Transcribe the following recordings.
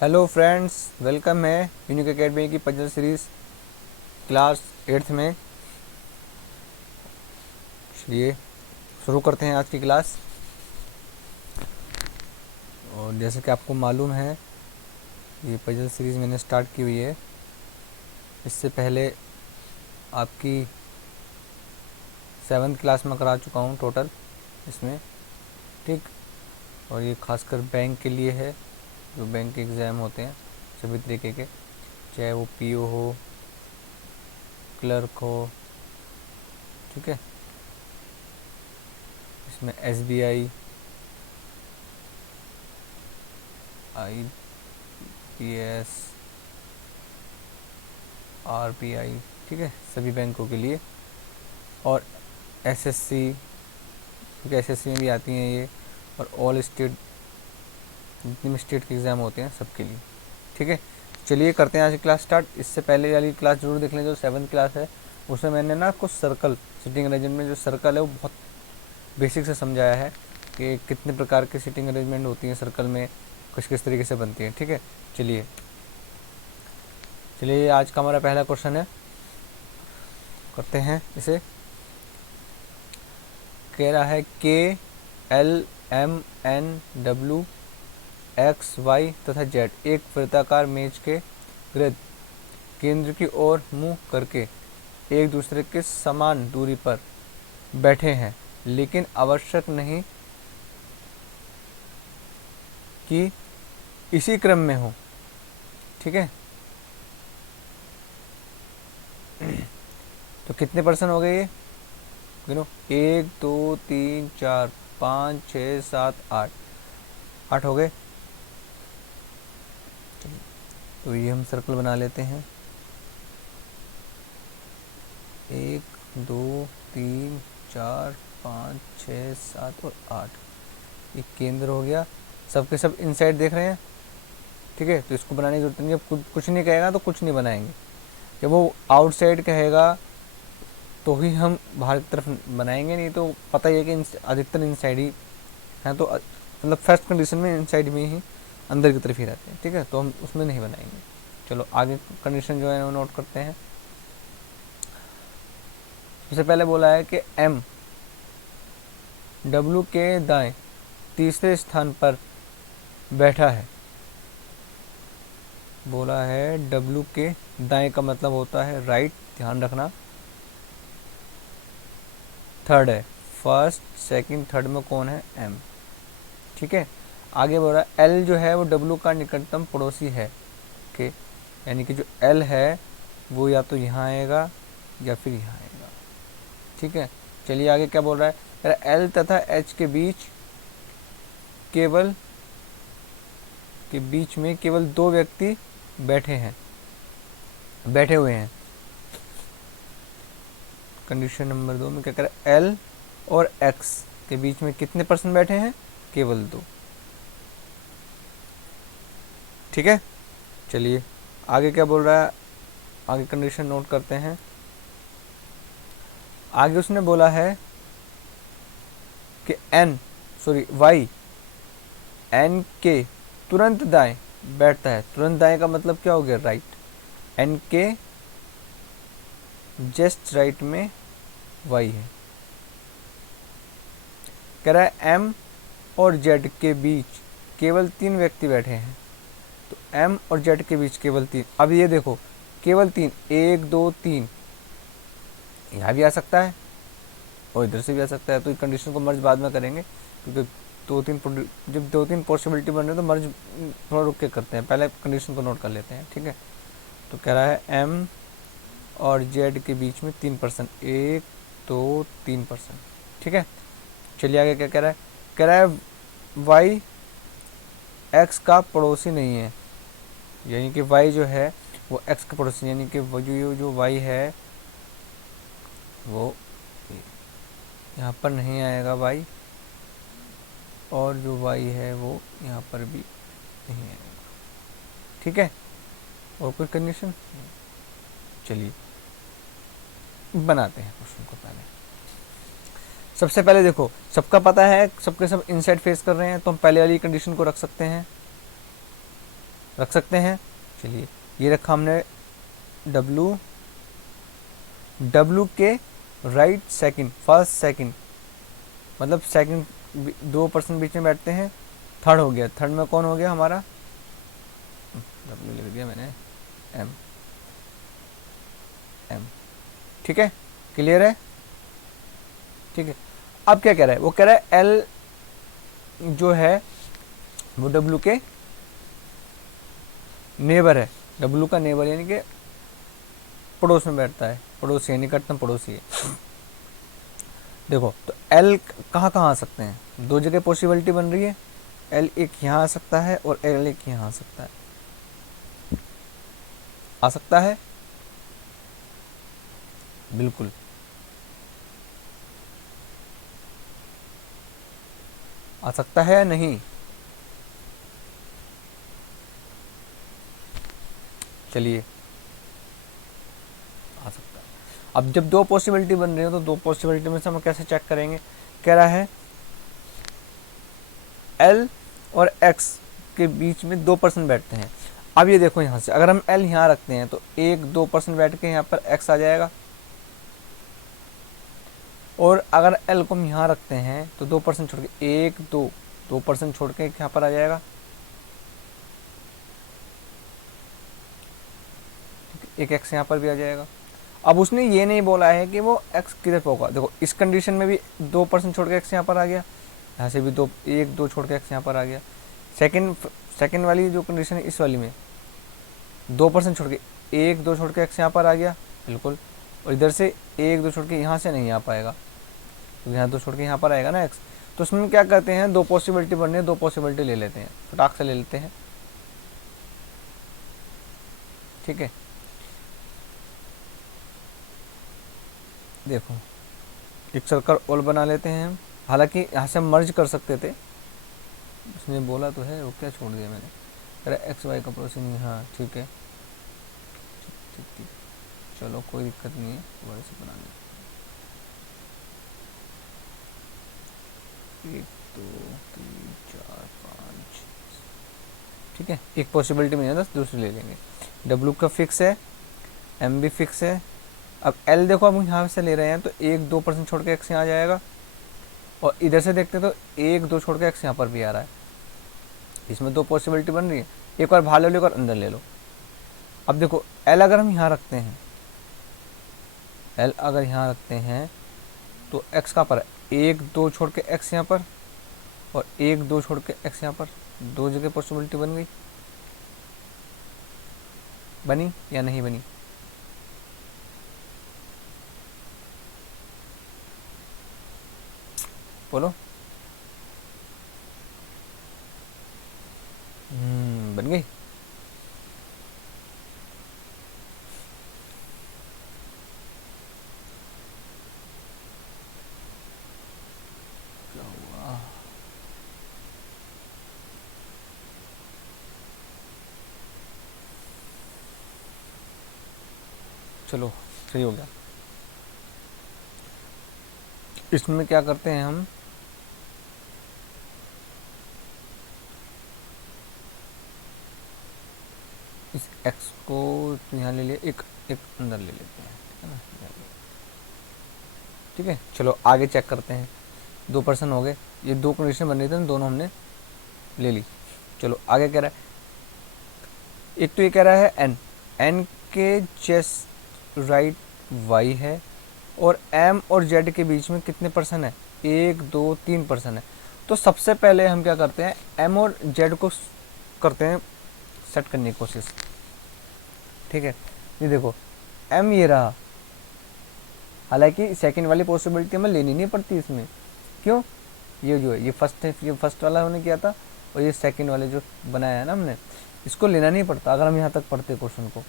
Hello friends, welcome है unique academy की puzzle series class 8th में। चलिए शुरू करते हैं आज की क्लास। और जैसे कि आपको मालूम है, ये पजल सीरीज़ मैंने स्टार्ट की हुई है। इससे पहले आपकी 7th क्लास में करा चुका हूँ टोटल इसमें, ठीक। और ये खासकर बैंक के लिए है, जो बैंक के एग्ज़ाम होते हैं सभी तरीके के, चाहे वो पीओ हो, क्लर्क हो, ठीक है। इसमें एसबीआई, आईपीएस, आरपीआई, ठीक है, सभी बैंकों के लिए। और एसएससी, क्योंकि एसएससी में भी आती हैं ये, और ऑल स्टेट, जितने भी स्टेट के एग्ज़ाम होते हैं सबके लिए, ठीक है। चलिए करते हैं आज की क्लास स्टार्ट। इससे पहले वाली क्लास जरूर देख लें, जो 7th क्लास है उसमें मैंने ना कुछ सर्कल, सिटिंग अरेंजमेंट में जो सर्कल है वो बहुत बेसिक से समझाया है कि कितने प्रकार की सिटिंग अरेंजमेंट होती हैं सर्कल में, किस किस तरीके से बनती हैं, ठीक है। चलिए चलिए आज का हमारा पहला क्वेश्चन है, करते हैं इसे। कह रहा है के L M N W X Y तथा जेड एक वृत्ताकार मेज के ग्रद केंद्र की ओर मुंह करके एक दूसरे के समान दूरी पर बैठे हैं, लेकिन आवश्यक नहीं कि इसी क्रम में हो, ठीक है। तो कितने पर्सन हो गए ये गिनो? 1 2 3 4 5 6 7 8, 8 हो गए। तो ये हम सर्कल बना लेते हैं, 1 2 3 4 5 6 7 और 8। ये केंद्र हो गया, सबके सब इनसाइड देख रहे हैं, ठीक है। तो इसको बनाने की जरूरत नहीं है, कुछ नहीं कहेगा तो कुछ नहीं बनाएंगे। जब वो आउटसाइड कहेगा तो ही हम बाहर की तरफ बनाएंगे, नहीं तो पता ही है कि अधिकतर इनसाइड ही हैं। तो मतलब फर्स्ट कंडीशन में इनसाइड में ही अंदर की तरफ ही रहते हैं, ठीक है। तो हम उसमें नहीं बनाएंगे। चलो आगे कंडीशन जो है वो नोट करते हैं। सबसे पहले बोला है कि एम डब्ल्यू के दाएं तीसरे स्थान पर बैठा है। बोला है डब्ल्यू के दाएं का मतलब होता है राइट, ध्यान रखना। थर्ड है, फर्स्ट सेकंड थर्ड में कौन है? एम, ठीक है। आगे बोल रहा है एल जो है वो डब्ल्यू का निकटतम पड़ोसी है, के यानी कि जो एल है वो या तो यहाँ आएगा या फिर यहाँ आएगा, ठीक है। चलिए आगे क्या बोल रहा है, एल तथा एच के बीच में केवल 2 व्यक्ति बैठे हुए हैं। कंडीशन नंबर 2 में क्या कर रहा है, एल और एक्स के बीच में कितने पर्सन बैठे हैं? केवल 2, ठीक है। चलिए आगे क्या बोल रहा है, आगे कंडीशन नोट करते हैं। आगे उसने बोला है कि वाई एन के तुरंत दाएं बैठता है। तुरंत दाएं का मतलब क्या हो गया? राइट। एन के जस्ट राइट में वाई है। कह रहा है एम और जेड के बीच केवल 3 व्यक्ति बैठे हैं। तो एम और जेड के बीच केवल 3। अब ये देखो, केवल 3, 1 2 3 यहाँ भी आ सकता है और इधर से भी आ सकता है। तो इस कंडीशन को मर्ज बाद में करेंगे, क्योंकि जब 2-3 पॉसिबिलिटी बन रही है तो मर्ज थोड़ा रुक के करते हैं, पहले कंडीशन को नोट कर लेते हैं, ठीक है। तो कह रहा है एम और जेड के बीच में 3%, 1 2 3%, ठीक है। चलिए आगे क्या कह रहा है, कह रहा है वाई एक्स का पड़ोसी नहीं है, यानी कि वाई जो है वो एक्स का पड़ोसी, यानी कि वो जो वाई है वो यहाँ पर नहीं आएगा वाई, और जो वाई है वो यहाँ पर भी नहीं आएगा, ठीक है। और कोई कंडीशन? चलिए बनाते हैं क्वेश्चन को। पहले सबसे पहले देखो, सबका पता है सबके सब इनसाइड फेस कर रहे हैं, तो हम पहले वाली कंडीशन को रख सकते हैं। रख सकते हैं। चलिए ये रखा हमने W, W के राइट सेकंड, फर्स्ट सेकंड, मतलब सेकंड 2% बीच में बैठते हैं। थर्ड हो गया, थर्ड में कौन हो गया हमारा, W लिख दिया मैंने, M, M। ठीक है, क्लियर है। ठीक है, अब क्या कह रहा है, वो कह रहा है L जो है वो W के नेबर है, W का नेबर यानी कि पड़ोस में बैठता है, पड़ोसी है, निकटतम पड़ोसी है। देखो तो L कहाँ कहाँ आ सकते हैं, दो जगह पॉसिबिलिटी बन रही है। L एक यहाँ आ सकता है और L एक यहाँ आ सकता है, आ सकता है बिल्कुल। आ सकता है या नहीं, चलिए आ सकता है। अब जब दो पॉसिबिलिटी बन रही हो तो दो पॉसिबिलिटी में से हम कैसे चेक करेंगे, कह रहा है L और X के बीच में 2% बैठते हैं। अब ये देखो यहाँ से अगर हम L यहाँ रखते हैं तो 1-2% बैठ के यहाँ पर X आ जाएगा, और अगर L को हम यहाँ रखते हैं तो 2% छोड़ के 2% छोड़ के यहाँ पर आ जाएगा। एक X यहाँ पर भी आ जाएगा। अब उसने ये नहीं बोला है कि वो X किधर पे होगा। देखो इस कंडीशन में भी 2% छोड़ के X यहाँ पर आ गया, यहाँ से भी 1-2 छोड़ के X यहाँ पर आ गया। सेकंड वाली जो कंडीशन है इस वाली में 2% छोड़ के 1-2 छोड़ के X यहाँ पर आ गया बिल्कुल, और इधर से 1-2 छोड़ के यहाँ से नहीं आ पाएगा, तो यहाँ 2 छोड़ के यहाँ पर आएगा ना X। तो उसमें क्या करते हैं, दो पॉसिबिलिटी बननी है, दो पॉसिबिलिटी ले लेते हैं, फटाक से ले लेते हैं। ठीक है, देखो एक सर्कल ऑल बना लेते हैं हम। हालांकि यहाँ से हम मर्ज कर सकते थे, उसने बोला तो है, वो क्या छोड़ दिया मैंने, अरे XY का पड़ोसी नहीं, हाँ ठीक है, ठीक, चलो कोई दिक्कत नहीं है, दोबारा से बना लेते। 1 2 3 4 5, ठीक है, एक पॉसिबिलिटी में है, दूसरी ले लेंगे। W का फिक्स है, M भी फिक्स है। अब L देखो अब यहाँ से ले रहे हैं तो 1-2% छोड़ के X यहाँ आ जाएगा, और इधर से देखते तो 1-2 छोड़ के X यहाँ पर भी आ रहा है। इसमें दो पॉसिबिलिटी बन रही है, एक बार बाहर ले लो एक बार अंदर ले लो। अब देखो L अगर हम यहाँ रखते हैं, L अगर यहाँ रखते हैं तो X कहाँ पर है, 1-2 छोड़ के X यहाँ पर, और 1-2 छोड़ के X यहाँ पर, दो जगह पॉसिबिलिटी बन गई, बनी या नहीं बनी, बोलो। बन गई। क्या हुआ, चलो सही हो गया। इसमें क्या करते हैं हम, इस X को यहाँ ले लिया, एक अंदर ले लेते हैं, ठीक है ना, ठीक है। चलो आगे चेक करते हैं, 2% हो गए, ये दो कंडीशन बन रही थी, दोनों हमने ले ली। चलो आगे कह रहा है, एक तो ये कह रहा है N के जस्ट राइट Y है, और M और Z के बीच में कितने परसेंट है, 1-2-3% है। तो सबसे पहले हम क्या करते हैं, M और Z को करते हैं सेट करने की कोशिश। ठीक है, ये देखो M ये रहा, हालांकि सेकंड वाली पॉसिबिलिटी हमें लेनी नहीं पड़ती इसमें, क्यों, ये जो है ये फर्स्ट वाला हमने किया था, और ये सेकंड वाले जो बनाया है ना हमने, इसको लेना नहीं पड़ता अगर हम यहाँ तक पढ़ते क्वेश्चन को,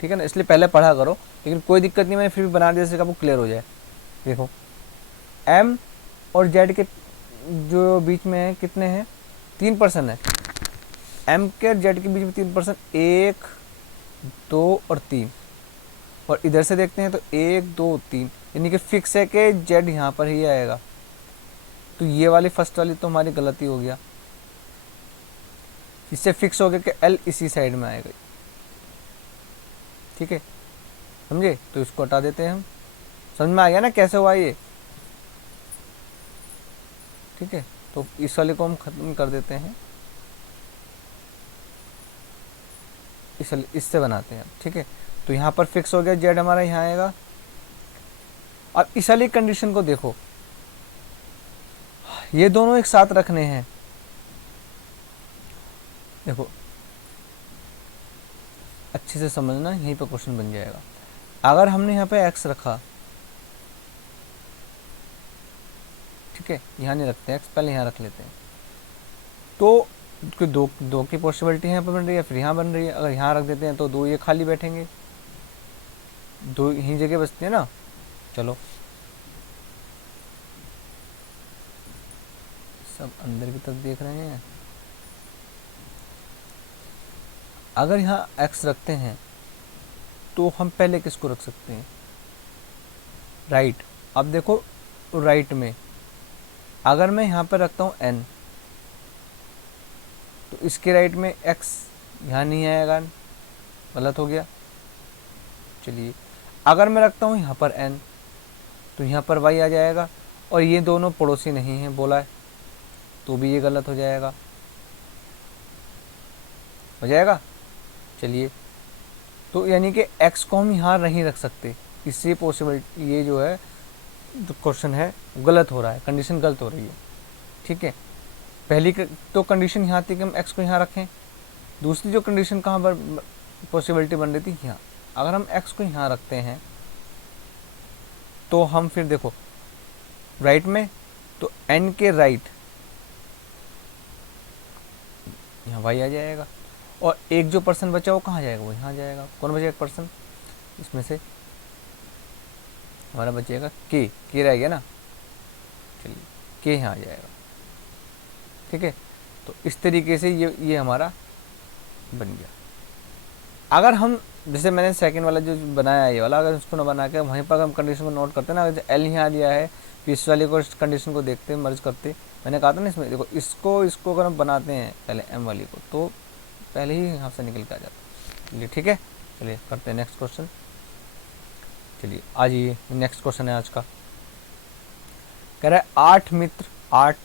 ठीक है ना, इसलिए पहले पढ़ा करो। लेकिन कोई दिक्कत नहीं, मैंने फिर भी बना दिया जिससे आपको क्लियर हो जाए। देखो M और Z के जो बीच में है कितने हैं, 3% है। M के और Z के बीच में 3%, 1-2 और 3, और इधर से देखते हैं तो 1-2-3, यानी कि फिक्स है कि Z यहाँ पर ही आएगा। तो ये वाली फर्स्ट वाली तो हमारी गलती हो गया, इससे फिक्स हो गया कि एल इसी साइड में आएगा। ठीक है, समझे? तो इसको हटा देते हैं हम। समझ में आ गया ना कैसे हुआ ये? ठीक है, तो इस वाले को हम खत्म कर देते हैं, इससे बनाते हैं। ठीक है, तो यहाँ पर फिक्स हो गया, जेड हमारा यहाँ आएगा। अब इस वाली कंडीशन को देखो, ये दोनों एक साथ रखने हैं। देखो अच्छे से समझना, यहीं पर क्वेश्चन बन जाएगा। अगर हमने यहाँ पे x रखा, ठीक है, यहाँ नहीं रखते x, पहले यहाँ रख लेते हैं, तो दो की पॉसिबिलिटी यहाँ पर बन रही है, फिर यहाँ बन रही है। अगर यहाँ रख देते हैं तो दो ये खाली बैठेंगे, दो ही जगह बचती है ना। चलो सब अंदर की तरफ देख रहे हैं। अगर यहाँ x रखते हैं तो हम पहले किसको रख सकते हैं? राइट। अब देखो राइट में अगर मैं यहाँ पर रखता हूँ n, तो इसके राइट में x यहाँ नहीं आएगा, गलत हो गया। चलिए अगर मैं रखता हूँ यहाँ पर n, तो यहाँ पर y आ जाएगा, और ये दोनों पड़ोसी नहीं हैं बोला है, तो भी ये गलत हो जाएगा। हो जाएगा। चलिए, तो यानी कि x को हम यहाँ नहीं रख सकते, इससे पॉसिबिलिटी ये जो है जो क्वेश्चन है गलत हो रहा है, कंडीशन गलत हो रही है। ठीक है, पहली तो कंडीशन यहाँ थी कि हम x को यहाँ रखें, दूसरी जो कंडीशन कहाँ पर पॉसिबिलिटी बन रही थी? यहाँ। अगर हम x को यहाँ रखते हैं तो हम फिर देखो राइट में, तो n के राइट यहाँ y आ जाएगा, और एक जो पर्सन बचा वो कहाँ जाएगा? वो यहाँ जाएगा। कौन बचेगा? एक पर्सन, इसमें से हमारा बचेगा के रह गया ना। चलिए के यहाँ आ जाएगा। ठीक है, तो इस तरीके से ये हमारा बन गया। अगर हम जैसे मैंने सेकंड वाला जो बनाया ये वाला, अगर उसको ना बना के वहीं पर हम कंडीशन को नोट करते ना, अगर एल यहाँ दिया है, फिर इस वाले को कंडीशन को देखते मर्ज करते, मैंने कहा था ना इसमें देखो इसको अगर हम बनाते हैं पहले एम वाली को, तो पहले ही यहाँ से निकल के आ जाता। चलिए ठीक है, चलिए करते हैं नेक्स्ट क्वेश्चन। चलिए आज ये नेक्स्ट क्वेश्चन है आज का। कह रहा है 8 मित्र, 8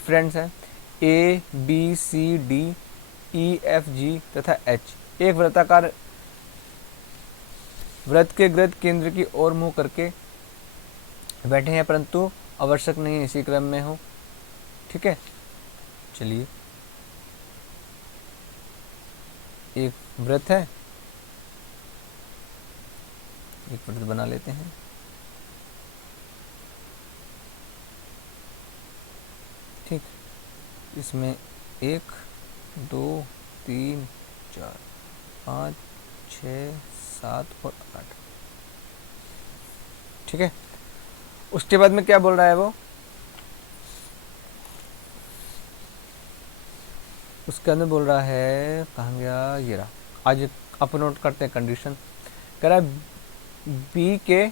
फ्रेंड्स हैं, A B C D E F G तथा एच एक वृत्ताकार वृत्त के गृह केंद्र की ओर मुंह करके बैठे हैं, परंतु आवश्यक नहीं इसी क्रम में हो। ठीक है, चलिए एक वृत्त है, एक वृत्त बना लेते हैं। ठीक, इसमें 1 2 3 4 5 6 7 और 8। ठीक है, उसके बाद में क्या बोल रहा है वो? उसके अंदर बोल रहा है, कहाँ गया ये रहा। आज आप नोट करते हैं कंडीशन। कह रहा है बी के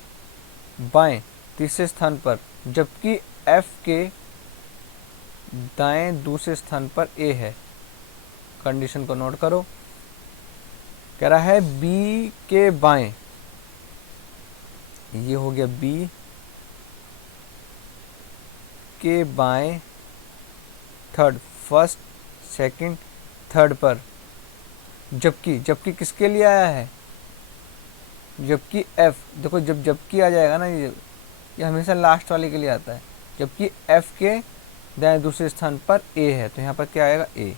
बाएं तीसरे स्थान पर, जबकि एफ के दाएं दूसरे स्थान पर ए है। कंडीशन को नोट करो। कह रहा है बी के बाएं, ये हो गया बी के बाएं थर्ड, फर्स्ट सेकंड थर्ड पर, जबकि किसके लिए आया है? जबकि एफ, देखो जबकि आ जाएगा ना, ये हमेशा लास्ट वाले के लिए आता है। जबकि एफ के दाएं दूसरे स्थान पर ए है, तो यहाँ पर क्या आएगा? ए।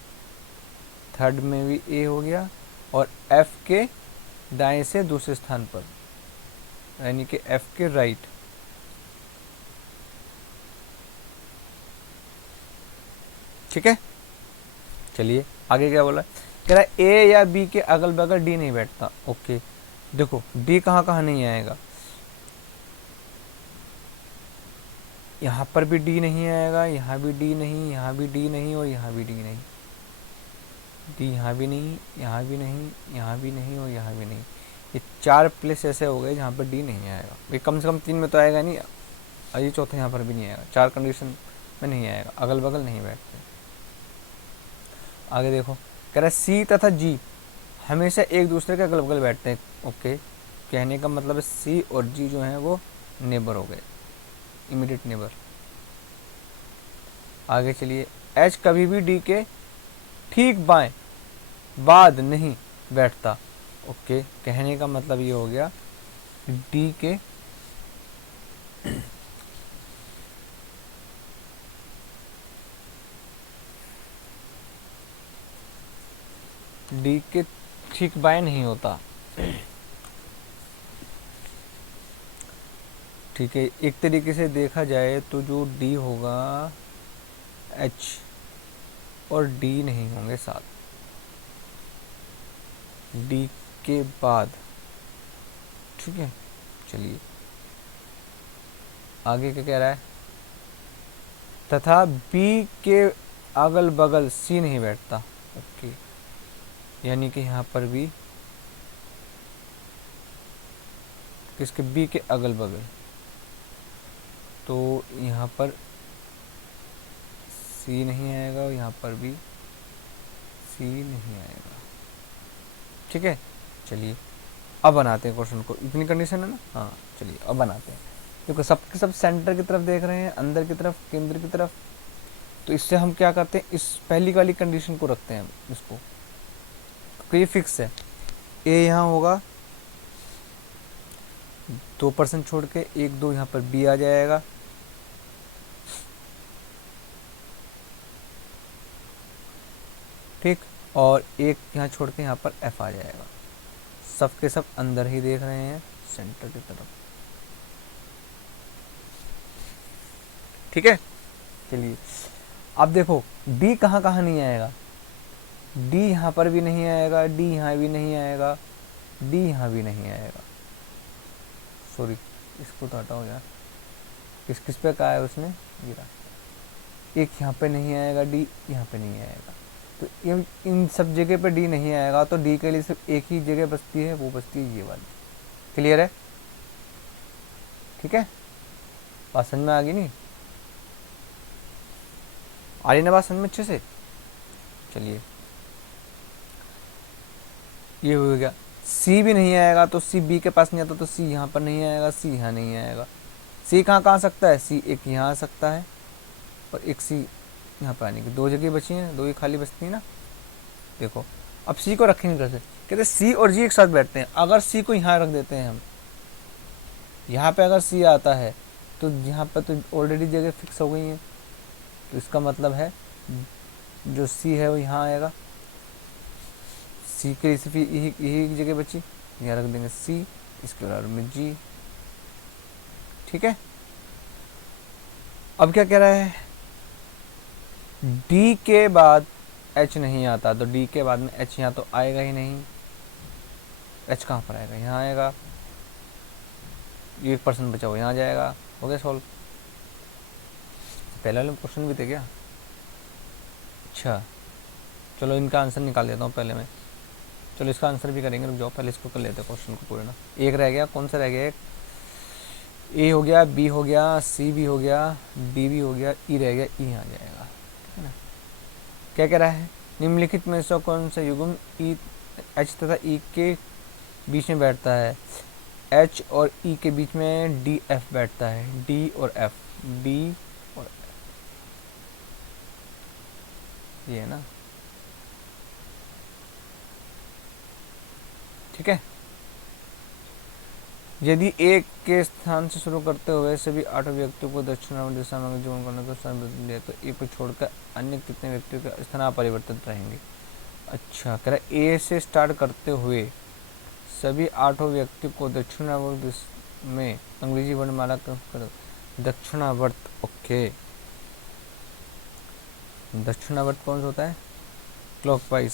थर्ड में भी ए हो गया, और एफ के दाएं से दूसरे स्थान पर, यानी कि एफ के राइट। ठीक है, चलिए आगे क्या बोला। कह रहा है ए या बी के अगल बगल डी नहीं बैठता। ओके, देखो डी कहाँ कहाँ नहीं आएगा? यहाँ पर भी डी नहीं आएगा, यहाँ भी डी नहीं, यहाँ भी डी नहीं, और यहाँ भी डी नहीं। डी यहाँ भी नहीं, यहाँ भी नहीं, यहाँ भी नहीं, और यहाँ भी नहीं। ये 4 प्लेस ऐसे हो गए जहाँ पर डी नहीं आएगा। ये कम से कम 3 में तो आएगा नहीं, और ये चौथा यहाँ पर भी नहीं आएगा। 4 कंडीशन में नहीं आएगा, अगल बगल नहीं बैठते। आगे देखो, कह रहा है सी तथा जी हमेशा एक दूसरे के अगल बगल बैठते हैं। ओके, कहने का मतलब है सी और जी जो हैं वो नेबर हो गए, इमीडिएट नेबर। आगे चलिए, एच कभी भी डी के ठीक बाएं बाद नहीं बैठता। ओके, कहने का मतलब ये हो गया डी के डी के ठीक बाएं नहीं होता। ठीक है, एक तरीके से देखा जाए तो जो डी होगा, एच और डी नहीं होंगे साथ, डी के बाद। ठीक है, चलिए आगे क्या कह रहा है, तथा बी के अगल बगल सी नहीं बैठता। ओके, यानी कि यहाँ पर भी किसके, बी के अगल बगल, तो यहाँ पर सी नहीं आएगा और यहाँ पर भी सी नहीं आएगा। ठीक है, चलिए अब बनाते हैं क्वेश्चन को, इतनी कंडीशन है ना। हाँ चलिए अब बनाते हैं। देखो सबके सब सेंटर की तरफ देख रहे हैं, अंदर की तरफ, केंद्र की तरफ। तो इससे हम क्या करते हैं, इस पहली वाली कंडीशन को रखते हैं इसको, तो ये फिक्स है। ए यहाँ होगा 2% छोड़ के, 1 2 यहाँ पर बी आ जाएगा। ठीक, और एक यहाँ छोड़ के यहाँ पर एफ आ जाएगा। सब के सब अंदर ही देख रहे हैं, सेंटर की तरफ। ठीक है, चलिए अब देखो डी कहाँ कहाँ नहीं आएगा, डी यहाँ पर भी नहीं आएगा, डी यहाँ भी नहीं आएगा, डी यहाँ भी नहीं आएगा। सॉरी, इसको तो हटाओ यार, किस किस पे कहा है उसने, गिरा। एक यहाँ पे नहीं आएगा, डी यहाँ पे नहीं आएगा, तो ये इन सब जगह पे डी नहीं आएगा, तो डी के लिए सिर्फ एक ही जगह बचती है, वो बचती है ये वाली। क्लियर है? ठीक है, बात समझ में आ गई नहीं, आ रही ना बात समझ में अच्छे से? चलिए ये हो गया, सी भी नहीं आएगा, तो सी बी के पास नहीं आता, तो सी यहाँ पर नहीं आएगा, सी यहाँ नहीं आएगा। सी कहाँ कहाँ आ सकता है, सी एक यहाँ आ सकता है और एक सी यहाँ पर आने की, 2 जगह बची हैं, 2 ही खाली बचती है ना। देखो अब सी को रखेंगे कैसे, कहते सी और जी एक साथ बैठते हैं। अगर सी को यहाँ रख देते हैं हम, यहाँ पे अगर सी आता है तो यहाँ पर तो ऑलरेडी जगह फिक्स हो गई है, तो इसका मतलब है जो सी है वो यहाँ आएगा। सी के लिए सिर्फ यही जगह बची, यहाँ रख देंगे सी, इसके बराबर में जी। ठीक है, अब क्या कह रहा है, डी के बाद एच नहीं आता, तो डी के बाद में एच यहाँ तो आएगा ही नहीं। एच कहाँ पर आएगा, यहाँ आएगा, ये 1% बचा हुआ यहाँ जाएगा। हो गया सॉल्व। पहले वाले क्वेश्चन भी थे क्या? अच्छा चलो इनका आंसर निकाल देता हूँ पहले मैं। चलो इसका आंसर भी करेंगे, रुक जाओ पहले इसको कर लेते हैं क्वेश्चन को पूरे ना। एक रह गया, कौन सा रह गया, एक ए हो गया, बी हो गया, सी भी हो गया, डी भी हो गया, ई रह गया, ई आ जाएगा। ठीक है ना, क्या कह रहा है, निम्नलिखित में से कौन सा युग्म ई एच तथा ई के बीच में बैठता है। एच और ई के बीच में डी एफ बैठता है, डी और एफ, डी और एफ, ये है ना। ठीक है, यदि एक के स्थान से शुरू करते हुए सभी 8 व्यक्तियों को दक्षिणावर्त दिशा में जोड़ करने का स्थान बदल दिया, तो ए को छोड़कर अन्य कितने व्यक्तियों का स्थान अपरिवर्तित रहेंगे। अच्छा, कह रहा ए से स्टार्ट करते हुए सभी 8 व्यक्तियों को दक्षिणावर्त में अंग्रेजी वर्णमाला का दक्षिणावर्त। ओके, दक्षिणावर्त कौन सा होता है, क्लॉकवाइज।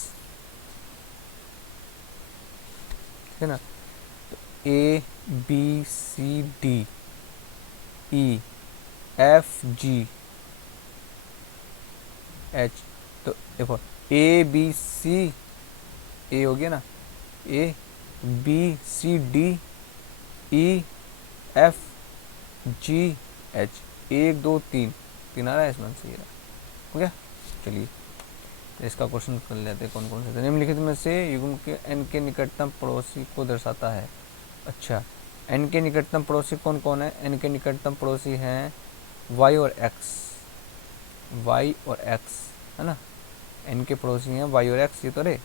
ठीक है ना, A B C D E F G H, तो देखो ए बी सी, ए हो गया ना, A B C D E F G H, 1 2 3 3 आ रहा है इसमें से, ये हो गया। चलिए तो इसका क्वेश्चन कर लेते हैं कौन कौन से। तो निम्नलिखित में से युग्म के एन के निकटतम पड़ोसी को दर्शाता है। अच्छा, एन के निकटतम पड़ोसी कौन कौन है? एन के निकटतम पड़ोसी हैं वाई और एक्स, वाई और एक्स है ना, एन के पड़ोसी हैं वाई और एक्स, ये तो रे,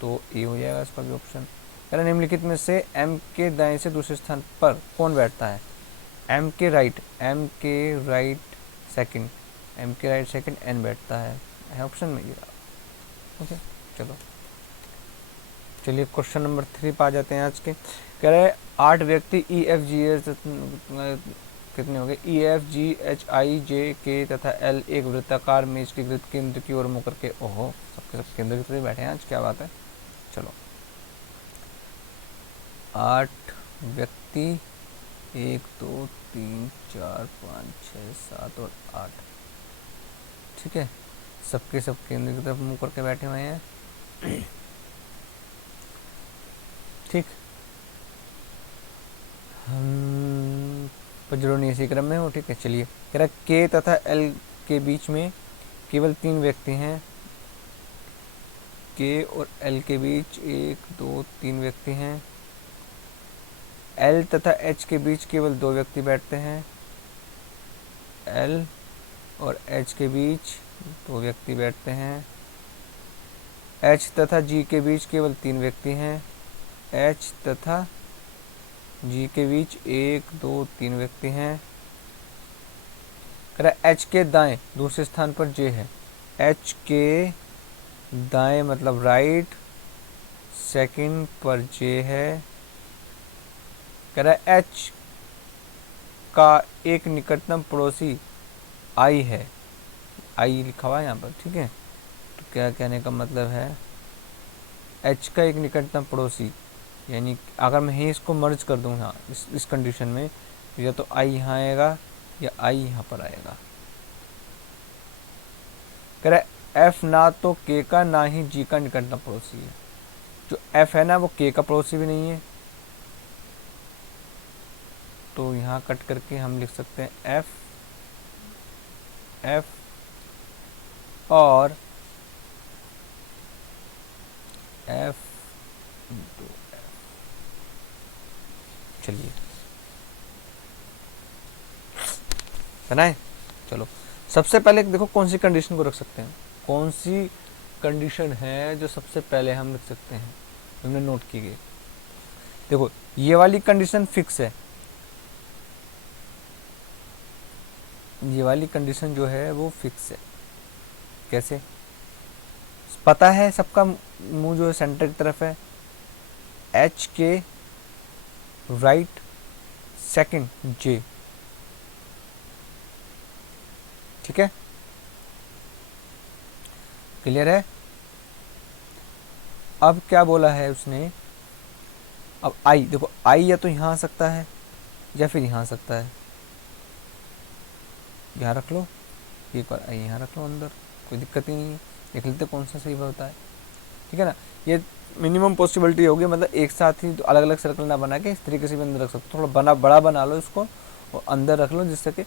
तो ए हो जाएगा इसका भी ऑप्शन। कह रहा निम्नलिखित में से एम के दाएं से दूसरे स्थान पर कौन बैठता है? एम के राइट, एम के राइट सेकंड, एम के राइट सेकंड एन बैठता है ऑप्शन में ये। ओके चलो, चलिए क्वेश्चन नंबर 3 पे आ जाते हैं आज के। कह रहे 8 व्यक्ति ई एफ जी एच, कितने हो गए, ई एफ जी एच आई जे के तथा एल एक वृत्ताकार मेज के वृत्त केंद्र की ओर मुँह करके, ओहो सबके सब केंद्र की तरफ बैठे हैं आज, क्या बात है। चलो 8 व्यक्ति, 1 2 3 4 5 6 7 और 8, ठीक है, सबके सब केंद्र की तरफ मुँह करके बैठे हुए हैं। ठीक, हम पजरोनी इसी क्रम में हो, ठीक है। चलिए कह रहा के तथा एल के बीच में केवल 3 व्यक्ति हैं, के और एल के बीच 1 2 3 व्यक्ति हैं। एल तथा एच के बीच केवल 2 व्यक्ति बैठते हैं, एल और एच के बीच 2 व्यक्ति बैठते हैं। एच तथा जी के बीच केवल 3 व्यक्ति हैं, एच तथा जी के बीच 1 2 3 व्यक्ति हैं। कह रहा एच के दाएं दूसरे स्थान पर जे है, एच के दाएं मतलब राइट सेकंड पर जे है। कह रहा एच का एक निकटतम पड़ोसी आई है, आई लिखा हुआ है यहाँ पर, ठीक है। तो क्या कहने का मतलब है, एच का एक निकटतम पड़ोसी, यानी अगर मैं ही इसको मर्ज कर दूँ यहाँ इस कंडीशन में, या तो आई यहाँ आएगा या आई यहाँ पर आएगा। कह रहा एफ ना तो के का ना ही जी का निकटतम पड़ोसी है। जो एफ है ना वो के का पड़ोसी भी नहीं है, तो यहाँ कट करके हम लिख सकते हैं एफ, एफ और एफ इंटू एफ। चलिए बनाए। चलो सबसे पहले देखो कौन सी कंडीशन को रख सकते हैं, कौन सी कंडीशन है जो सबसे पहले हम लिख सकते हैं, हमने नोट की गई। देखो ये वाली कंडीशन फिक्स है, ये वाली कंडीशन जो है वो फिक्स है। कैसे पता है, सबका मुंह जो है सेंटर की तरफ है, एच के राइट सेकंड जे, ठीक है, क्लियर है। अब क्या बोला है उसने, अब आई देखो, आई या तो यहाँ आ सकता है या फिर यहाँ आ सकता है, यहाँ रख लो, एक बार आई यहाँ रख लो अंदर, कोई दिक्कत ही नहीं है, देख लेते कौन सा सही होता है, ठीक है ना। ये मिनिमम पॉसिबिलिटी होगी, मतलब एक साथ ही तो अलग अलग सर्कल ना बना के इस तरीके से भी अंदर रख सकते हो, थोड़ा बड़ा बना लो इसको और अंदर रख लो, जिससे कि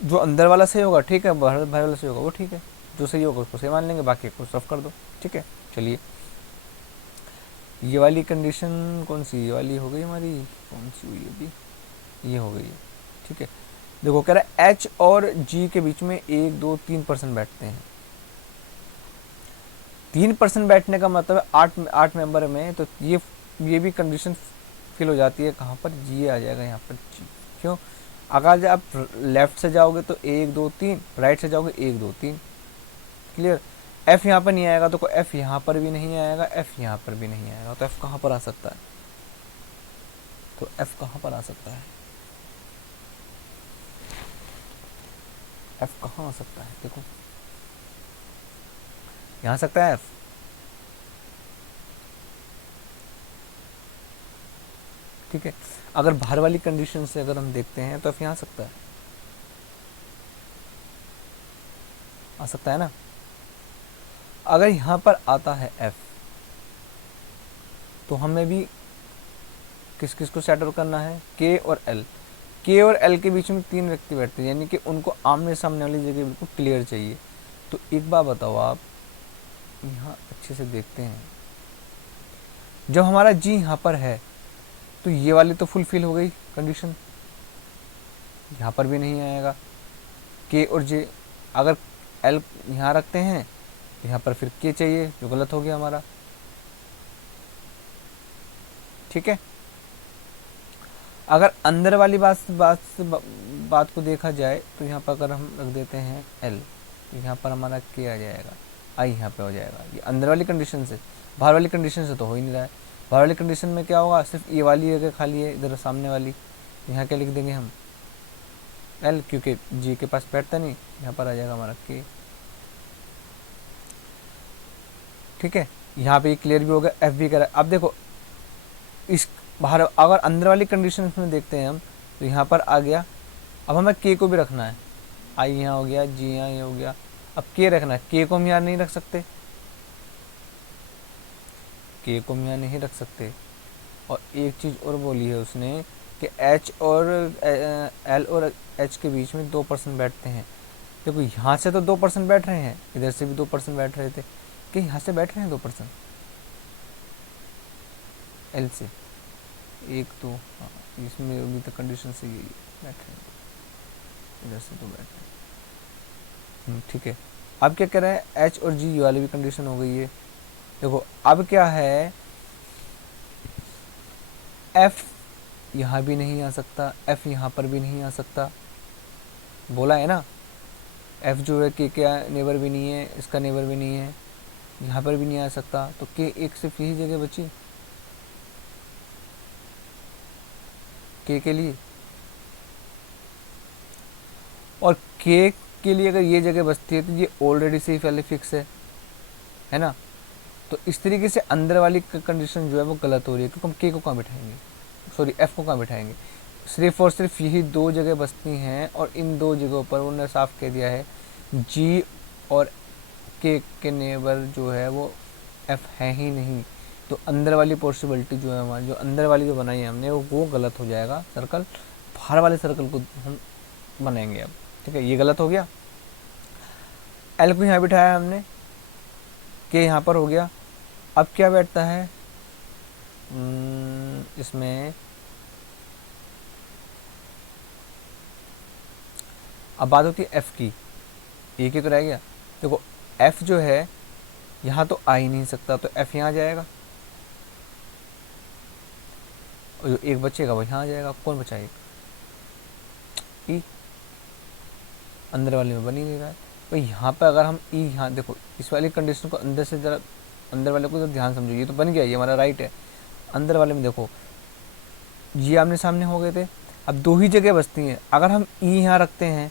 जो अंदर वाला सही होगा ठीक है, बाहर वाला सही होगा वो ठीक है, जो सही होगा उसको सही मान लेंगे, बाकी को रफ कर दो, ठीक है। चलिए ये वाली कंडीशन कौन सी, ये वाली हो गई हमारी, कौन सी हुई अभी, ये हो गई है, ठीक है। देखो कह रहा है एच और जी के बीच में 1 2 3% बैठते हैं, 3% बैठने का मतलब है 8 मेंबर में, तो ये भी कंडीशन फिल हो जाती है, कहाँ पर, जी आ जाएगा यहाँ पर, जी। क्यों, अगर आप लेफ्ट से जाओगे तो 1 2 3, राइट से जाओगे 1 2 3, क्लियर। एफ यहाँ पर नहीं आएगा तो एफ यहाँ पर भी नहीं आएगा, एफ यहाँ पर भी नहीं आएगा, तो एफ कहाँ पर आ सकता है, तो एफ कहाँ पर आ सकता है, एफ कहाँ आ सकता है, देखो यहाँ आ सकता है एफ, ठीक है। अगर बाहर वाली कंडीशन से अगर हम देखते हैं तो एफ यहाँ आ सकता है ना। अगर यहाँ पर आता है एफ, तो हमें भी किस किस को सेटल करना है, के और एल, के और एल के बीच में 3 व्यक्ति बैठते हैं, यानी कि उनको आमने सामने वाली जगह बिल्कुल क्लियर चाहिए। तो एक बात बताओ आप, यहाँ अच्छे से देखते हैं, जब हमारा जी यहाँ पर है तो ये वाली तो फुलफिल हो गई कंडीशन, यहाँ पर भी नहीं आएगा। के और जे, अगर एल यहाँ रखते हैं यहाँ पर फिर के चाहिए, जो गलत हो गया हमारा। ठीक है, अगर अंदर वाली बात को देखा जाए तो यहाँ पर अगर हम रख देते हैं एल, तो यहाँ पर हमारा के आ जाएगा, आई यहाँ पे हो जाएगा। ये अंदर वाली कंडीशन से, बाहर वाली कंडीशन से तो हो ही नहीं रहा है। बाहर वाली कंडीशन में क्या होगा, सिर्फ ये वाली जगह खाली है इधर सामने वाली, यहाँ क्या लिख देंगे हम एल, क्योंकि जी के पास बैठता नहीं, यहाँ पर आ जाएगा हमारा के। ठीक है, यहाँ पे क्लियर भी हो गया, एफ भी करा। अब देखो इस बाहर, अगर अंदर वाली कंडीशन में देखते हैं हम, तो यहाँ पर आ गया। अब हमें के को भी रखना है, आई यहाँ हो गया, जी यहाँ ये हो गया। अब के रखना है, के को हम यहाँ नहीं रख सकते, के को हम यहाँ नहीं रख सकते। और एक चीज़ और बोली है उसने कि एच और एल और एच के बीच में 2% बैठते हैं। देखो यहाँ से तो 2% बैठ रहे हैं, इधर से भी 2% बैठ रहे थे, कि यहाँ से बैठ रहे हैं 2% एल से, एक तो हाँ, इसमें अभी तक कंडीशन से यही बैठ रहे हैं, इधर से तो बैठ रहे हैं। ठीक है, अब क्या कह रहे हैं, एच और जी वाली भी कंडीशन हो गई है। देखो अब क्या है, एफ यहाँ भी नहीं आ सकता, एफ यहाँ पर भी नहीं आ सकता, बोला है ना। एफ जो है के क्या नेबर भी नहीं है, इसका नेबर भी नहीं है, यहाँ पर भी नहीं आ सकता, तो के एक सिर्फ यही जगह बची के लिए। और के लिए अगर ये जगह बचती है तो ये ऑलरेडी से ही पहले फिक्स है ना। तो इस तरीके से अंदर वाली कंडीशन जो है वो गलत हो रही है, क्योंकि हम के को कहाँ बिठाएंगे, सॉरी एफ को कहाँ बिठाएंगे। सिर्फ और सिर्फ यही 2 जगह बचती हैं, और इन 2 जगहों पर उन्होंने साफ कह दिया है जी और के नेबर जो है वो एफ है ही नहीं। तो अंदर वाली पॉसिबिलिटी जो है हमारी, जो अंदर वाली जो बनाई है हमने, वो गलत हो जाएगा सर्कल। बाहर वाले सर्कल को हम बनाएंगे अब। ठीक है, ये गलत हो गया। एल को यहाँ बिठाया हमने, के यहाँ पर हो गया। अब क्या बैठता है इसमें, अब बात होती है एफ की, एक ही तो रह गया। देखो एफ जो है यहाँ तो आ ही नहीं सकता, तो एफ यहाँ जाएगा, और जो एक बचेगा वो यहाँ आ जाएगा। कौन बचाएगा, ई, अंदर वाले में बन ही नहीं रहा है। तो यहाँ पे अगर हम ई, यहाँ देखो इस वाली कंडीशन को अंदर से जरा, अंदर वाले को तो ध्यान समझो, ये तो बन गया, ये हमारा राइट है। अंदर वाले में देखो ये आमने सामने हो गए थे, अब 2 ही जगह बचती हैं। अगर हम ई यहाँ रखते हैं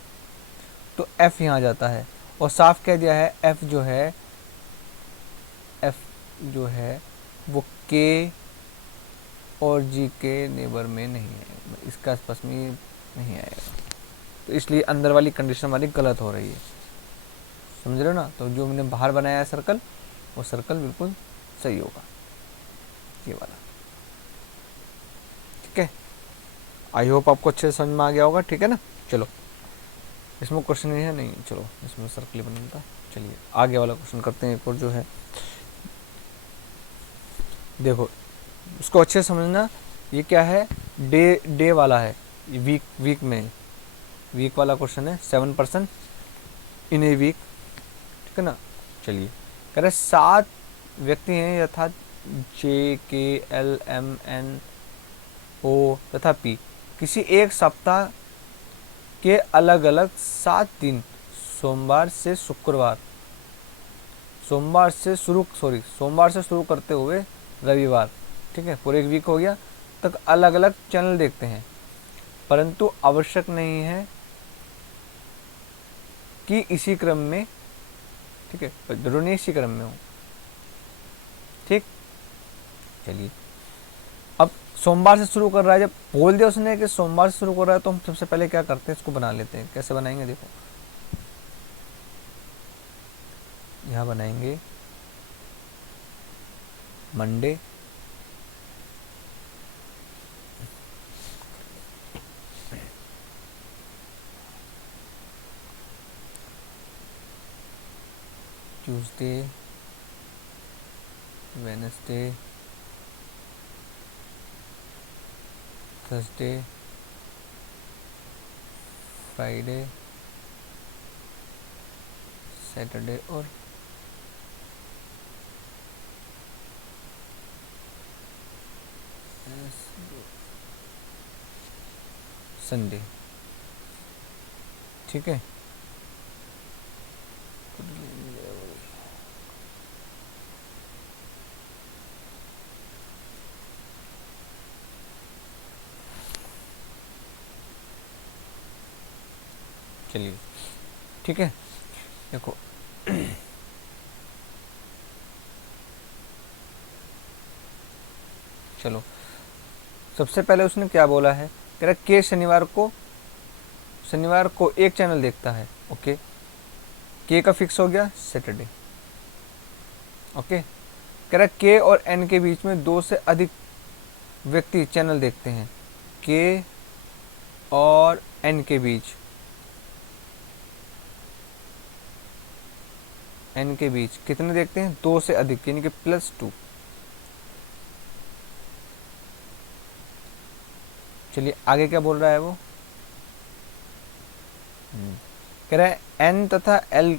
तो एफ यहाँ जाता है, और साफ कह दिया है एफ जो है वो के और जी के नेबर में नहीं है, इसका स्पष्ट में नहीं आएगा। तो इसलिए अंदर वाली कंडीशन हमारी गलत हो रही है, समझ रहे हो ना। तो जो मैंने बाहर बनाया है सर्कल, वो सर्कल बिल्कुल सही होगा, ये वाला। ठीक है, आई होप आपको अच्छे से समझ में आ गया होगा। ठीक है ना, चलो इसमें क्वेश्चन नहीं है, नहीं चलो इसमें सर्कल बनता। चलिए आगे वाला क्वेश्चन करते हैं। एक और जो है, देखो उसको अच्छे से समझना। ये क्या है, डे वाला है, वीक में, वीक वाला क्वेश्चन है। 7% इन ए वीक, ठीक है ना। चलिए कह रहे 7 व्यक्ति हैं यथार्थ जे के एल एम एन ओ तथा पी किसी एक सप्ताह के अलग अलग 7 दिन, सोमवार से शुरू करते हुए रविवार, ठीक है, पूरे एक वीक हो गया, तक अलग अलग चैनल देखते हैं, परंतु आवश्यक नहीं है कि इसी क्रम में, ठीक है, जरूरी नहीं इसी क्रम में हो। ठीक, चलिए अब सोमवार से शुरू कर रहा है, जब बोल दिया उसने कि सोमवार से शुरू कर रहा है, तो हम सबसे पहले क्या करते हैं, इसको बना लेते हैं। कैसे बनाएंगे, देखो यहाँ बनाएंगे Monday, Tuesday, Wednesday, Thursday, Friday, Saturday और संडे। ठीक है, चलिए ठीक है। देखो चलो, सबसे पहले उसने क्या बोला है, कह रहा के शनिवार को एक चैनल देखता है। ओके, के का फिक्स हो गया सैटरडे। ओके, कह रहा के और एन के बीच में 2 से अधिक व्यक्ति चैनल देखते हैं। के और एन के बीच, एन के बीच कितने देखते हैं, 2 से अधिक, यानी कि +2। चलिए आगे क्या बोल रहा है वो, कह रहा है एन तथा एल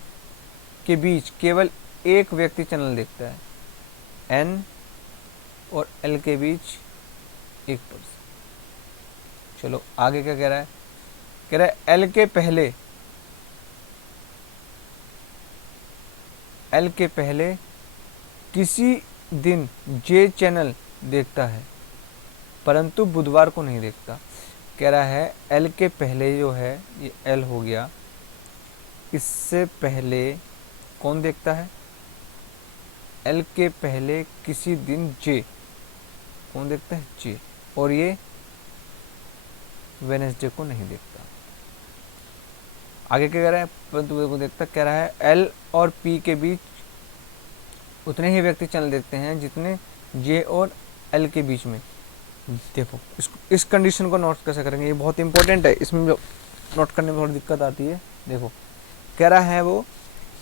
के बीच केवल एक व्यक्ति चैनल देखता है। एन और एल के बीच एक पर्सन। चलो आगे क्या कह रहा है, कह रहा है एल के पहले किसी दिन जे चैनल देखता है परंतु बुधवार को नहीं देखता। कह रहा है एल के पहले जो है, ये एल हो गया, इससे पहले कौन देखता है, एल के पहले किसी दिन जे, कौन देखता है, जे, और ये वेडनेसडे को नहीं देखता। आगे क्या कह रहा है, परंतु बुधवार को देखता। कह रहा है एल और पी के बीच उतने ही व्यक्ति चैनल देखते हैं जितने जे और एल के बीच में। देखो इस कंडीशन को नोट कैसे करेंगे, ये बहुत इंपॉर्टेंट है, इसमें नोट करने में थोड़ी दिक्कत आती है। देखो कह रहा है वो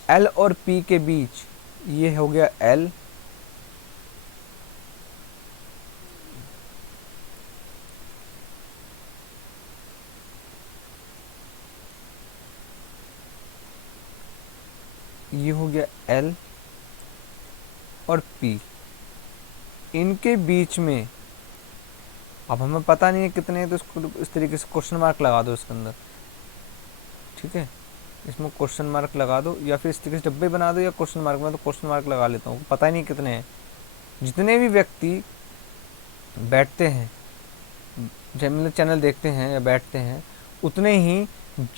एल और पी के बीच, ये हो गया एल, ये हो गया एल और पी, इनके बीच में अब हमें पता नहीं है कितने, तो इसको इस तरीके से क्वेश्चन मार्क लगा दो इसके अंदर। ठीक है, इसमें क्वेश्चन मार्क लगा दो, या फिर इस तरीके से डब्बे बना दो, या क्वेश्चन मार्क में तो क्वेश्चन मार्क लगा लेता हूँ, पता ही नहीं कितने हैं। जितने भी व्यक्ति बैठते हैं, मतलब चैनल देखते हैं या बैठते हैं, उतने ही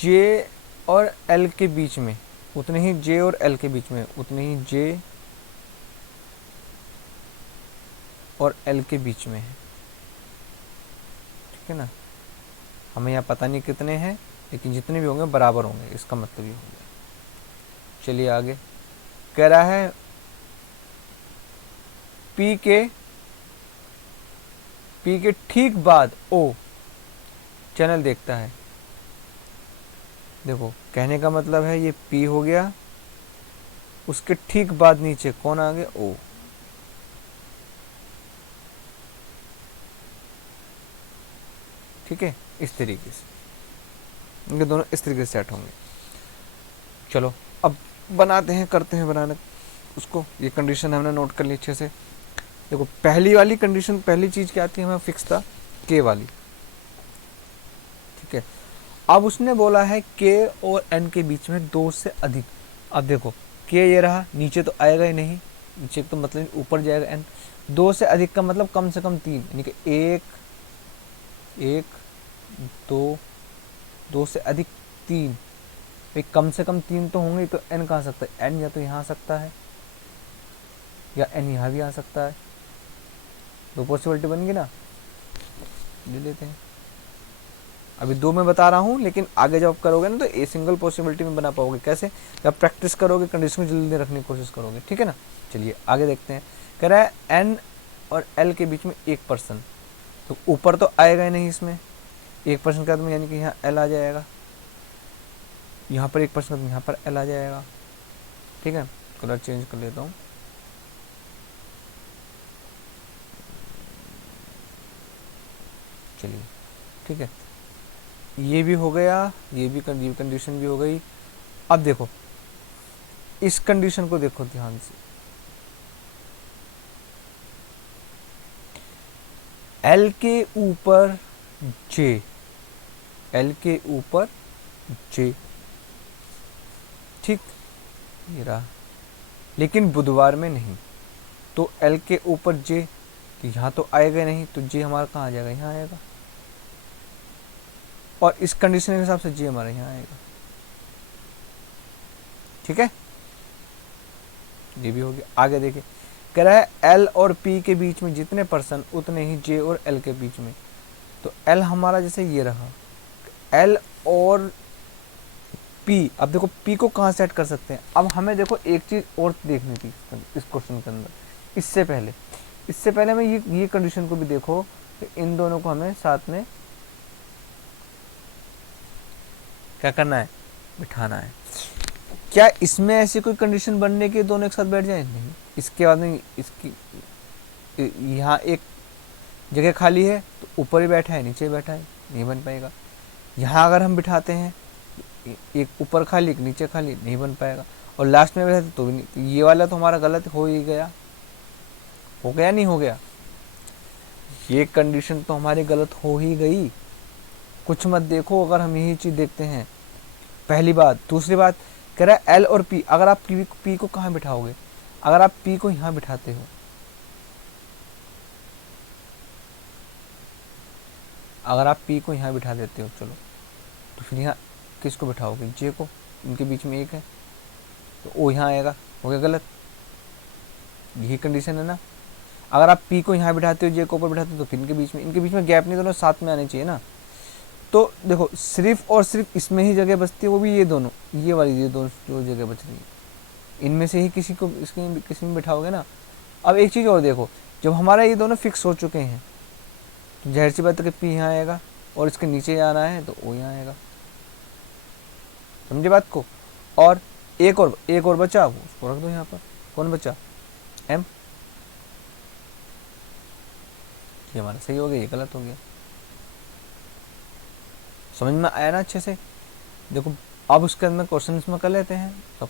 जे और एल के बीच में, उतने ही जे और एल के बीच में, उतने ही जे और एल के बीच में है। ठीक है ना, हमें यहाँ पता नहीं कितने हैं, लेकिन जितने भी होंगे बराबर होंगे, इसका मतलब ये हो गया। चलिए आगे कह रहा है पी के ठीक बाद ओ चैनल देखता है। देखो कहने का मतलब है ये पी हो गया, उसके ठीक बाद नीचे कौन आ गया, ओ। ठीक है, इस तरीके से इनके दोनों इस तरीके से सेट होंगे। चलो अब बनाते हैं, करते हैं बनाने उसको। ये कंडीशन हमने नोट कर ली अच्छे से। देखो पहली वाली कंडीशन, पहली चीज क्या आती है, हमें फिक्स था के वाली। ठीक है, अब उसने बोला है के और एन के बीच में 2 से अधिक। अब देखो के ये रहा, नीचे तो आएगा ही नहीं, नीचे तो मतलब ऊपर जाएगा एन। 2 से अधिक का मतलब कम से कम 3, यानी कि 1 2, 2 से अधिक 3। भाई कम से कम 3 तो होंगे, तो एन कहाँ आ सकता है, एन या तो यहाँ आ सकता है या एन यहाँ भी आ सकता है। 2 पॉसिबिलिटी बन गई ना, ले लेते हैं। अभी 2 मैं बता रहा हूँ, लेकिन आगे जब करोगे ना तो ए सिंगल पॉसिबिलिटी में बना पाओगे। कैसे, जब प्रैक्टिस करोगे, कंडीशन जल्दी रखने की कोशिश करोगे। ठीक है ना, चलिए आगे देखते हैं। कह रहा है एन और एल के बीच में एक पर्सन, तो ऊपर तो आएगा ही नहीं इसमें, एक पर्सन का यानी कि यहाँ एल आ जाएगा, यहाँ पर एक पर्सन, यहाँ पर एल आ जाएगा। ठीक है, कलर चेंज कर लेता हूँ। चलिए ठीक है, ये भी हो गया, ये भी कंडीशन भी हो गई। अब देखो इस कंडीशन को देखो ध्यान से, एल के ऊपर जे, एल के ऊपर जे, ठीक, ये रहा, लेकिन बुधवार में नहीं। तो एल के ऊपर जे, तो यहाँ तो आएगा नहीं, तो जे हमारा कहाँ आ जाएगा, यहाँ आएगा, और इस कंडीशन के हिसाब से जे हमारा यहाँ आएगा। ठीक है, ये भी हो गया। आगे देखिए, कह रहा है एल और पी के बीच में जितने पर्सन उतने ही जे और एल के बीच में। तो एल हमारा जैसे ये रहा, एल और पी। अब देखो पी को कहाँ सेट कर सकते हैं। अब हमें देखो एक चीज और देखनी थी इस क्वेश्चन के अंदर, इससे पहले हमें ये कंडीशन को भी देखो कि इन दोनों को हमें साथ में क्या करना है, बिठाना है। क्या इसमें ऐसी कोई कंडीशन बनने की दोनों एक साथ बैठ जाए? नहीं। इसके बाद में इसकी यहाँ एक जगह खाली है, तो ऊपर ही बैठा है नीचे बैठा है, नहीं बन पाएगा। यहाँ अगर हम बिठाते हैं एक ऊपर खाली एक नीचे खाली, नहीं बन पाएगा। और लास्ट में बैठे तो भी नहीं। तो ये वाला तो हमारा गलत हो ही गया, हो गया नहीं हो गया, ये कंडीशन तो हमारी गलत हो ही गई। कुछ मत देखो अगर हम यही चीज देखते हैं, पहली बात। दूसरी बात कह रहा है एल और पी, अगर आप पी को कहाँ बिठाओगे? अगर आप पी को यहाँ बिठाते हो, अगर आप पी को यहाँ बिठा देते हो, चलो, तो फिर यहाँ किसको बिठाओगे? जे को। इनके बीच में एक है, तो ओ यहाँ आएगा, हो गया गलत। यही कंडीशन है ना। अगर आप पी को यहाँ बिठाते हो, जे को ऊपर बिठाते हो, तो फिर इनके बीच में गैप नहीं, दोनों साथ में आने चाहिए ना। तो देखो सिर्फ और सिर्फ इसमें ही जगह बचती है, वो भी ये दोनों, ये वाली ये दोनों जो जगह बच रही है, इनमें से ही किसी में बिठाओगे ना। अब एक चीज़ और देखो, जब हमारा ये दोनों फिक्स हो चुके हैं, तो जाहिर सी बात है कि पी यहाँ आएगा, और इसके नीचे आना है तो ओ यहाँ आएगा। समझे बात को? और एक और बचा, वो उसको रख दो यहाँ पर। कौन बचा? एम। ये हमारा सही हो गया, ये गलत हो गया। समझ में आया ना अच्छे से? देखो अब उसके अंदर क्वेश्चन इसमें कर लेते हैं, सब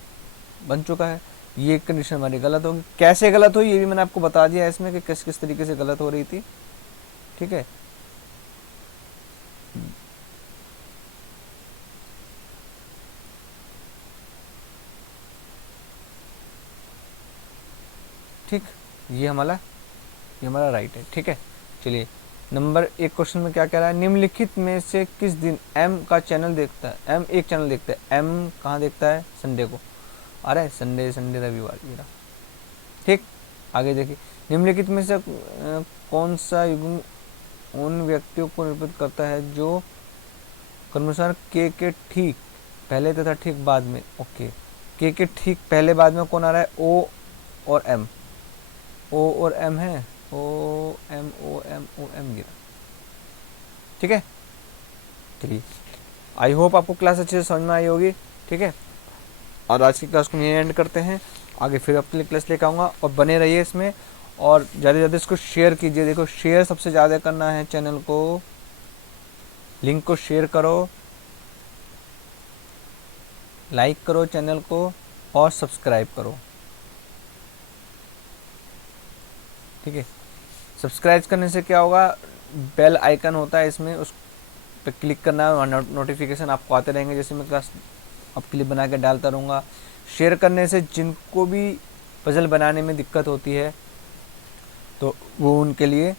बन चुका है। ये कंडीशन हमारी गलत होगी। कैसे गलत हुई ये भी मैंने आपको बता दिया है इसमें, कि किस किस तरीके से गलत हो रही थी। ठीक है, ठीक, ये हमारा राइट है। ठीक है, चलिए नंबर एक क्वेश्चन में क्या कह रहा है, निम्नलिखित में से किस दिन एम का चैनल देखता है? एम एक चैनल देखता है। एम कहाँ देखता है? संडे को। अरे संडे रविवार, ये रहा। ठीक, आगे देखिए, निम्नलिखित में से कौन सा युग्म उन व्यक्तियों को निरूपित करता है जो क्रमानुसार के ठीक पहले तथा ठीक बाद में। ओके, के ठीक पहले बाद में कौन आ रहा है? ओ और एम। ओ और एम है, ओ एम गिरा। ठीक है, चलिए आई होप आपको क्लास अच्छे से समझ में आई होगी। ठीक है, और आज की क्लास को यहीं एंड करते हैं। आगे फिर आपके लिए क्लास लेकर आऊँगा, और बने रहिए इसमें, और ज़्यादा से ज़्यादा इसको शेयर कीजिए। देखो शेयर सबसे ज़्यादा करना है चैनल को, लिंक को शेयर करो, लाइक करो चैनल को, और सब्सक्राइब करो। ठीक है, सब्सक्राइब करने से क्या होगा, बेल आइकन होता है इसमें, उस पर क्लिक करना है, नोटिफिकेशन आपको आते रहेंगे जैसे मैं क्लास आपके लिए बना के डालता रहूँगा। शेयर करने से जिनको भी पजल बनाने में दिक्कत होती है, तो वो उनके लिए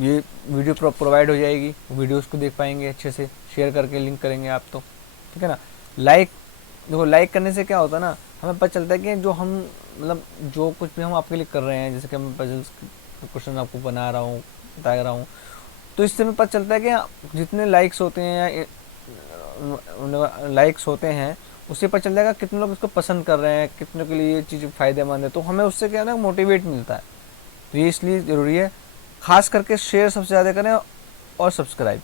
ये वीडियो प्रोवाइड हो जाएगी, वीडियोस को देख पाएंगे अच्छे से। शेयर करके लिंक करेंगे आप तो, ठीक है ना। लाइक, देखो लाइक करने से क्या होता है ना, हमें पता चलता है कि जो हम मतलब जो कुछ भी हम आपके लिए कर रहे हैं, जैसे कि मैं पजल्स क्वेश्चन आपको बना रहा हूँ, बता रहा हूँ, तो इससे हमें पता चलता है कि जितने लाइक्स होते हैं या लाइक्स होते हैं, उससे पता चल जाएगा कितने लोग इसको पसंद कर रहे हैं, कितनों के लिए ये चीज़ फ़ायदेमंद है। तो हमें उससे क्या है ना, मोटिवेट मिलता है। तो ये इसलिए ज़रूरी है, खास करके शेयर सबसे ज़्यादा करें, और सब्सक्राइब।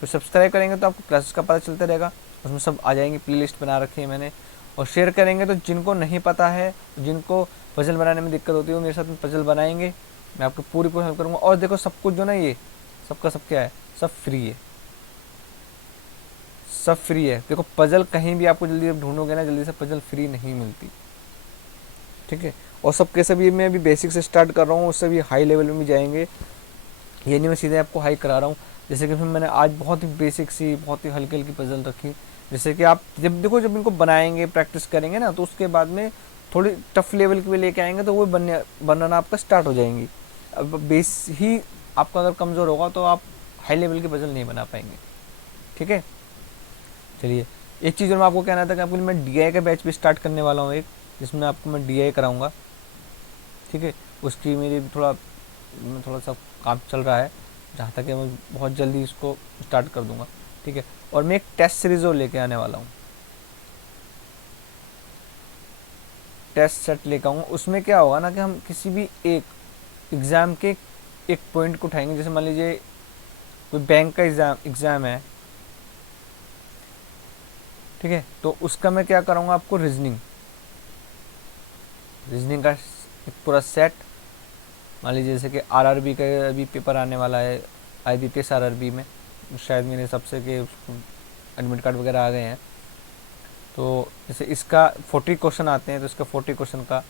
तो सब्सक्राइब करेंगे तो आपको क्लासेस का पता चलता रहेगा, उसमें सब आ जाएंगी, प्लेलिस्ट बना रखी है मैंने। और शेयर करेंगे तो जिनको नहीं पता है, जिनको पजल बनाने में दिक्कत होती है, वो मेरे साथ में पजल बनाएंगे, मैं आपको पूरी पूरी हेल्प करूँगा। और देखो सब कुछ जो ना ये सबका सब क्या है, सब फ्री है, सब फ्री है। देखो पजल कहीं भी आपको जल्दी ढूंढोगे ना, जल्दी से पजल फ्री नहीं मिलती, ठीक है। और सब कैसे भी मैं अभी बेसिक से स्टार्ट कर रहा हूँ, उससे भी हाई लेवल में भी जाएंगे। ये नहीं मैं सीधे आपको हाई करा रहा हूँ। जैसे कि फिर मैंने आज बहुत ही बेसिक सी, बहुत ही हल्की हल्की पजल रखी, जैसे कि आप जब देखो जब इनको बनाएंगे, प्रैक्टिस करेंगे ना, तो उसके बाद में थोड़ी टफ लेवल की भी लेके आएंगे तो वो बनाना आपका स्टार्ट हो जाएंगी। अब बेस ही आपका अगर कमज़ोर होगा तो आप हाई लेवल की पजल नहीं बना पाएंगे, ठीक है। चलिए, एक चीज़ और मैं आपको कहना था कि आपके लिए मैं DI का बैच भी स्टार्ट करने वाला हूँ एक, जिसमें आपको मैं DI कराऊंगा, ठीक है। उसकी मेरी थोड़ा सा काम चल रहा है, जहाँ तक है मैं बहुत जल्दी इसको स्टार्ट कर दूंगा, ठीक है। और मैं एक टेस्ट सीरीज़ और लेके आने वाला हूँ, टेस्ट सेट लेकर आऊँगा। उसमें क्या होगा ना कि हम किसी भी एक एग्ज़ाम के एक पॉइंट को उठाएंगे। जैसे मान लीजिए कोई बैंक का एग्ज़ाम है, ठीक है, तो उसका मैं क्या करूँगा, आपको रीजनिंग का एक पूरा सेट। मान लीजिए जैसे कि RRB का अभी पेपर आने वाला है, IBPS RRB में, शायद मेरे हिसाब से कि एडमिट कार्ड वगैरह आ गए हैं। तो जैसे इसका 40 क्वेश्चन आते हैं, तो इसका 40 क्वेश्चन का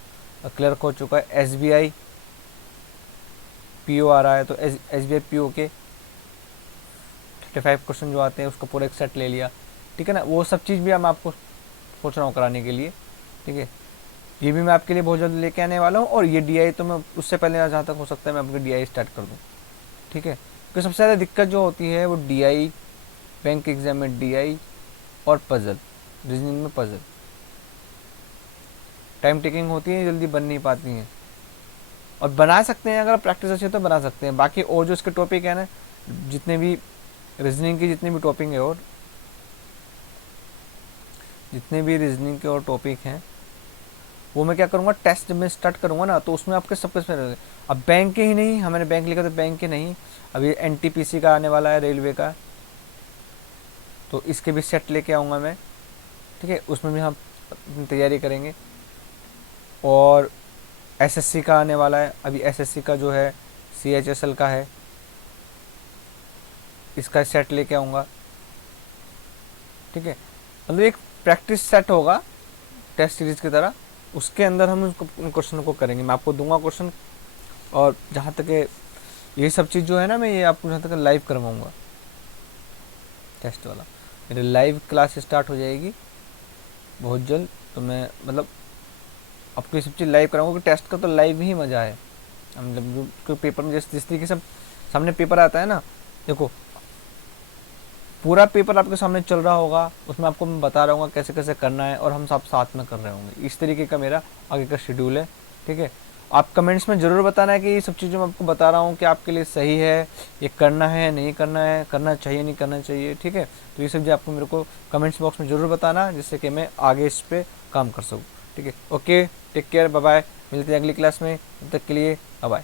क्लियर हो चुका है। SBI PO आ रहा है, तो SBI PO के 35 क्वेश्चन जो आते हैं उसका पूरा एक सेट ले लिया, ठीक है ना। वो सब चीज़ भी मैं आपको सोच रहा हूँ कराने के लिए, ठीक है। ये भी मैं आपके लिए बहुत जल्द लेके आने वाला हूँ। और ये DI तो मैं उससे पहले जहाँ तक हो सकता है मैं आपको DI स्टार्ट कर दूँ, ठीक है। क्योंकि सबसे ज़्यादा दिक्कत जो होती है वो DI, बैंक एग्ज़ाम में DI और पजल, रीजनिंग में पजल टाइम टेकिंग होती है, जल्दी बन नहीं पाती हैं। और बना सकते हैं अगर प्रैक्टिस अच्छी है तो बना सकते हैं। बाकी और जो इसके टॉपिक है ना, जितने भी रीजनिंग की जितने भी टॉपिक है, और जितने भी रीजनिंग के और टॉपिक हैं, वो मैं क्या करूँगा, टेस्ट में स्टार्ट करूँगा ना, तो उसमें आपके सबके रहेंगे। अब बैंक के ही नहीं, हमारे बैंक लिखा तो बैंक के नहीं, अभी NTPC का आने वाला है, रेलवे का, तो इसके भी सेट लेके आऊँगा मैं, ठीक है। उसमें भी हम अपनी तैयारी करेंगे। और SSC का आने वाला है, अभी SSC का जो है CHSL का है, इसका सेट लेके आऊँगा, ठीक है। मतलब एक प्रैक्टिस सेट होगा टेस्ट सीरीज की तरह, उसके अंदर हम उसको क्वेश्चन को करेंगे, मैं आपको दूंगा क्वेश्चन। और जहाँ तक है ये सब चीज़ जो है ना, मैं ये आपको जहाँ तक लाइव करवाऊँगा टेस्ट वाला। मेरी लाइव क्लास स्टार्ट हो जाएगी बहुत जल्द, तो मैं मतलब आपको ये सब चीज़ लाइव कराऊंगा। कि टेस्ट का तो लाइव ही मज़ा है। हम जब कोई पेपर में जिस तरीके से सामने पेपर आता है ना, देखो पूरा पेपर आपके सामने चल रहा होगा, उसमें आपको मैं बता रहा हूँ कैसे कैसे करना है, और हम सब साथ में कर रहे होंगे। इस तरीके का मेरा आगे का शेड्यूल है, ठीक है। आप कमेंट्स में ज़रूर बताना है कि ये सब चीज़ें मैं आपको बता रहा हूँ कि आपके लिए सही है, ये करना है नहीं करना है, करना चाहिए नहीं करना चाहिए, ठीक है। तो ये सब चीज़ें आपको मेरे को कमेंट्स बॉक्स में ज़रूर बताना, जिससे कि मैं आगे इस पर काम कर सकूँ, ठीक है। Okay, take care, bye bye, मिलते हैं अगली क्लास में, तब तक के लिए बाय बाय।